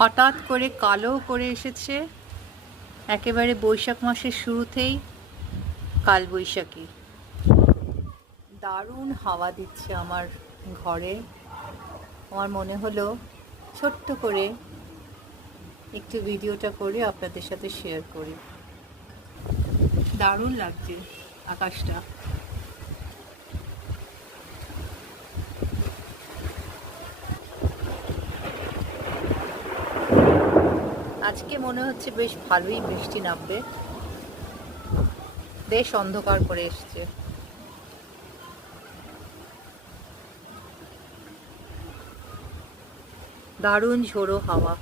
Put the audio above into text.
হঠাৎ করে কালো করে এসেছে, একেবারে বৈশাখ মাসের শুরুতেই কালবৈশাখী। দারুণ হাওয়া দিচ্ছে আমার ঘরে। আমার মনে হলো ছোট্ট করে একটু ভিডিওটা করে আপনাদের সাথে শেয়ার করি। দারুণ লাগছে আকাশটা। আজকে মনে হচ্ছে বেশ ভালোই বৃষ্টি নামবে, বেশ অন্ধকার করে এসছে। দারুণ ঝোড়ো হাওয়া।